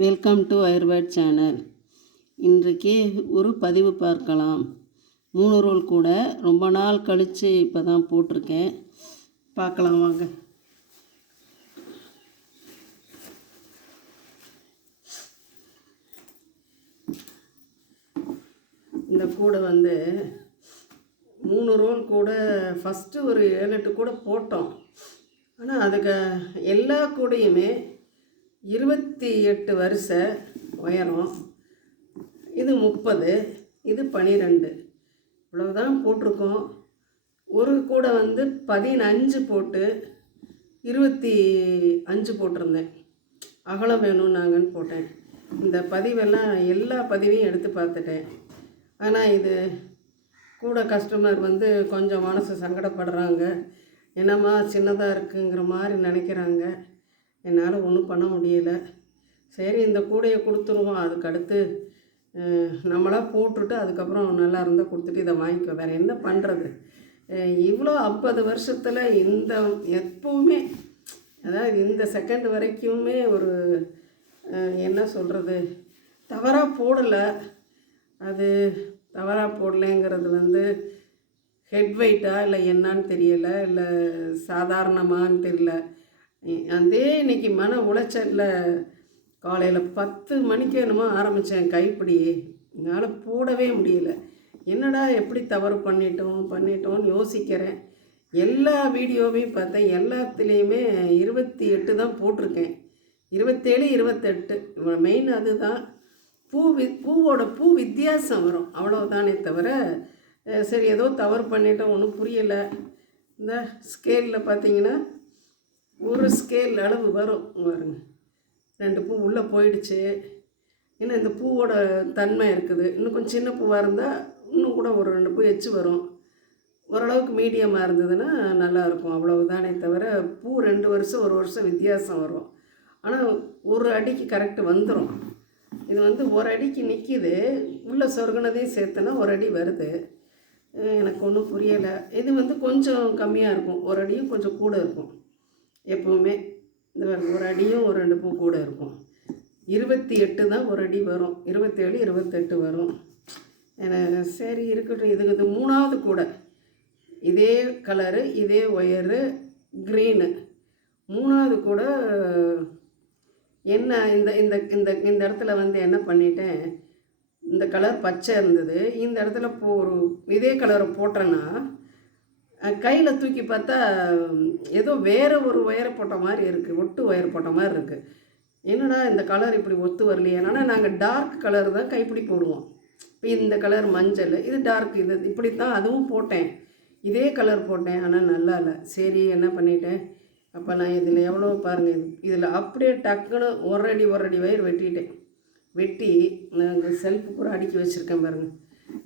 Welcome to Ayurved channel. இன்றைக்கு ஒரு பதிவு பார்க்கலாம். 3 ரோல் கூட ரொம்ப நாள் கழித்து இப்போ தான் போட்டிருக்கேன். பார்க்கலாம் வாங்க. இந்த கூடை 3 ரோல் கூட ஃபஸ்ட்டு ஒரு 7-8 கூட போட்டோம். ஆனால் அதுக்கு எல்லா கூடையுமே 28 வருஷ உயரம். இது 30, இது 12, இவ்வளவுதான் போட்டிருக்கோம். ஒரு கூடை 15 போட்டு 25 போட்டிருந்தேன். அகலம் வேணும் நாங்கன்னு போட்டேன். இந்த பதிவெல்லாம் எல்லா பதிவையும் எடுத்து பார்த்துட்டேன். ஆனால் இது கூட கஸ்டமர் கொஞ்சம் மனசு சங்கடப்படுறாங்க. என்னம்மா சின்னதாக இருக்குங்கிற மாதிரி நினைக்கிறாங்க. என்னால் ஒன்றும் பண்ண முடியலை. சரி, இந்த கூடையை கொடுத்துருவோம். அதுக்கடுத்து நம்மளாக போட்டுட்டு அதுக்கப்புறம் நல்லா இருந்தால் கொடுத்துட்டு இதை வாங்கிக்கோ. வேறு என்ன பண்ணுறது? இவ்வளோ 50 வருஷத்தில் இந்த எப்போவுமே, அதாவது இந்த செகண்ட் வரைக்குமே ஒரு என்ன சொல்கிறது, தவறாக போடலை. அது தவறாக போடலைங்கிறது ஹெட் வெயிட்டா இல்லை என்னான்னு தெரியலை, இல்லை சாதாரணமானு தெரியல. அதே இன்றைக்கி மன உளைச்சலில் காலையில் 10 மணிக்கு என்னமோ ஆரம்பித்தேன் கைப்பிடி. என்னால் போடவே முடியல. என்னடா எப்படி தவறு பண்ணிட்டோன்னு யோசிக்கிறேன். எல்லா வீடியோவையும் பார்த்தேன். எல்லாத்துலேயுமே 28 தான் போட்டிருக்கேன். 27, 28 மெயின். அதுதான் பூவோட பூ வித்தியாசம் வரும், அவ்வளோதானே தவிர சரி ஏதோ தவறு பண்ணிட்டோம், ஒன்றும் புரியலை. இந்த ஸ்கேலில் பார்த்தீங்கன்னா ஒரு ஸ்கேல் அளவு வரும் பாருங்க. 2 பூ உள்ளே போயிடுச்சு. ஏன்னா இந்த பூவோட தன்மை இருக்குது. இன்னும் கொஞ்சம் சின்ன பூவாக இருந்தால் இன்னும் கூட ஒரு 2 பூ எச்சு வரும். ஓரளவுக்கு மீடியமாக இருந்ததுன்னா நல்லாயிருக்கும், அவ்வளவுதானே தவிர பூ 2 வருஷம் 1 வருஷம் வித்தியாசம் வரும். ஆனால் ஒரு அடிக்கு கரெக்டு வந்துடும். இது ஒரு அடிக்கு நிற்கிது. உள்ளே சொருகினதையும் சேர்த்துனா ஒரு அடி வருது. எனக்கு ஒன்றும் புரியலை. இது கொஞ்சம் கம்மியாக இருக்கும், ஒரு அடியும் கொஞ்சம் கூட இருக்கும். எப்போவுமே இந்த ஒரு அடியும் ஒரு 2 பூ கூட இருக்கும். 28 தான் ஒரு அடி வரும். 27, 28 வரும். சரி இருக்கட்டும். இது 3வது கூட. இதே கலரு, இதே ஒயரு, க்ரீனு. 3வது கூட என்ன இந்த இந்த இந்த இந்த இடத்துல என்ன பண்ணிட்டேன், இந்த கலர் பச்சை இருந்தது. இந்த இடத்துல ஒரு இதே கலரை போட்டேன்னா கையில் தூக்கி பார்த்தா ஏதோ வேறு ஒரு ஒயரை போட்ட மாதிரி இருக்குது, ஒட்டு ஒயர் போட்ட மாதிரி இருக்குது. என்னடா இந்த கலர் இப்படி ஒத்து வரலையே. ஆனால் நாங்கள் டார்க் கலர் தான் கைப்பிடி போடுவோம். இப்போ இந்த கலர் மஞ்சள், இது டார்க், இது இப்படி தான் அதுவும் போட்டேன். இதே கலர் போட்டேன், ஆனால் நல்லா இல்லை. சரி என்ன பண்ணிட்டேன், அப்போ நான் இதில் எவ்வளோ பாருங்கள், இதில் அப்படியே டக்குன்னு ஒரு அடி வயர் வெட்டிட்டேன். வெட்டி நான் இந்த செல்ஃபு கூட அடுக்கி வச்சுருக்கேன் பாருங்கள்.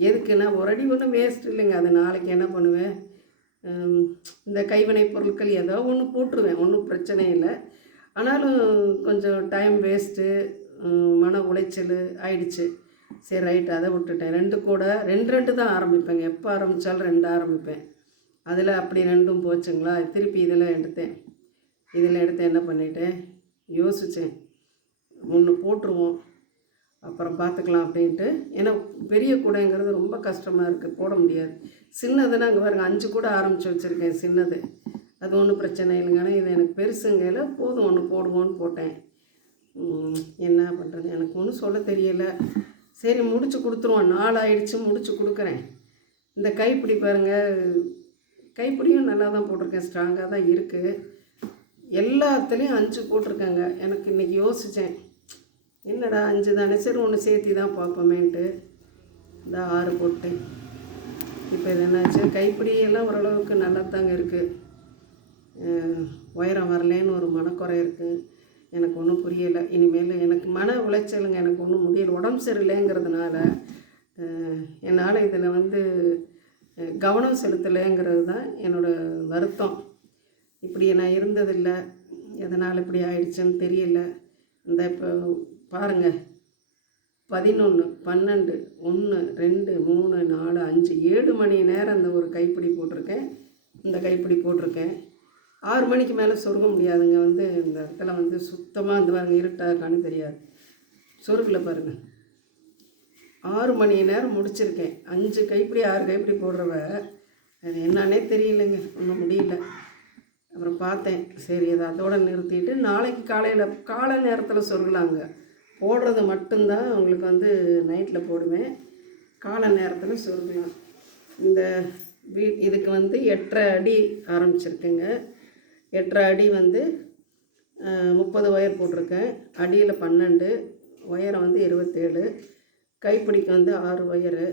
எதுக்குன்னா ஒரு அடி ஒன்றும் வேஸ்ட் இல்லைங்க. அது நாளைக்கு என்ன பண்ணுவேன், இந்த கைவினை பொருட்கள் ஏதோ ஒன்று போட்டுருவேன், ஒன்றும் பிரச்சனை இல்லை. ஆனாலும் கொஞ்சம் டைம் வேஸ்ட்டு, மன உளைச்சல் ஆயிடுச்சு. சரி ரைட்டு, அதை விட்டுட்டேன். 2 கூட 2 தான் ஆரம்பிப்பேங்க. எப்போ ஆரம்பித்தாலும் 2 ஆரம்பிப்பேன். அதில் அப்படி 2ம் போச்சுங்களா. திருப்பி இதில் எடுத்து என்ன பண்ணிட்டேன், யோசித்தேன், 1 போட்டுருவோம் அப்புறம் பார்த்துக்கலாம் அப்படின்ட்டு. ஏன்னா பெரிய கூடைங்கிறது ரொம்ப கஷ்டமாக இருக்குது, போட முடியாது. சின்னதுன்னா அங்கே பாருங்கள் 5 கூட ஆரம்பித்து வச்சுருக்கேன். சின்னது அது ஒன்றும் பிரச்சனை இல்லைங்க. ஆனால் இது எனக்கு பெருசுங்கையில் போதும் 1 போடுவோன்னு போட்டேன். என்ன பண்ணுறது, எனக்கு ஒன்றும் சொல்ல தெரியலை. சரி முடித்து கொடுத்துருவோம். 4 ஆயிடுச்சு, முடித்து கொடுக்குறேன். இந்த கைப்பிடி பாருங்கள், கைப்பிடியும் நல்லா தான் போட்டிருக்கேன், ஸ்ட்ராங்காக தான் இருக்குது. எல்லாத்துலேயும் 5 போட்டிருக்கேங்க. எனக்கு இன்றைக்கி யோசித்தேன், என்னடா 5 தானே, சரி 1 சேர்த்தி தான் பார்ப்போமேன்ட்டு இந்த 6 போட்டேன். இப்போ இது என்னாச்சு, கைப்பிடியெல்லாம் ஓரளவுக்கு நல்லா தாங்க இருக்குது. உயரம் வரலேன்னு ஒரு மனக்குறை இருக்குது. எனக்கு ஒன்றும் புரியலை. இனிமேல் எனக்கு மன உளைச்சலுங்க. எனக்கு ஒன்றும் முடியலை, உடம்பு சரியில்லைங்கிறதுனால என்னால் இதில் கவனம் செலுத்தலைங்கிறது தான் என்னோடய வருத்தம். இப்படி நான் இருந்ததில்லை, எதனால் இப்படி ஆயிடுச்சுன்னு தெரியல. இந்த இப்போ பாருங்கள், 11, 12, 1, 2, 3, 4, 5, 7 மணி நேரம் அந்த ஒரு கைப்பிடி போட்டிருக்கேன். இந்த கைப்பிடி போட்டிருக்கேன். 6 மணிக்கு மேலே சொருக முடியாதுங்க. இந்த இடத்துல சுத்தமாக பாருங்க இருட்டாக இருக்கான்னு தெரியாது. சொருகில் பாருங்கள். 6 மணி நேரம் முடிச்சிருக்கேன். 5 கைப்பிடி 6 கைப்பிடி போடுறவ அது என்னன்னே தெரியலைங்க, ஒன்றும் முடியல. அப்புறம் பார்த்தேன், சரி அதை அதோடு நிறுத்திட்டு நாளைக்கு காலை நேரத்தில் சொருகலாங்க. போடுறது மட்டும்தான் உங்களுக்கு வந்து நைட்டில் போடுவேன், காலை நேரத்தில் சொருகலாம். இந்த இதுக்கு வந்து 8.5 அடி ஆரம்பிச்சிருக்கேங்க. 8.5 அடி வந்து 30 ஒயர் போட்டிருக்கேன். அடியில் 12, ஒயரை வந்து 27, கைப்பிடிக்கு வந்து 6 ஒயரு.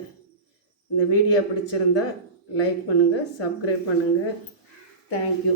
இந்த வீடியோ பிடிச்சிருந்தா லைக் பண்ணுங்கள், சப்ஸ்கிரைப் பண்ணுங்கள். தேங்க்யூ.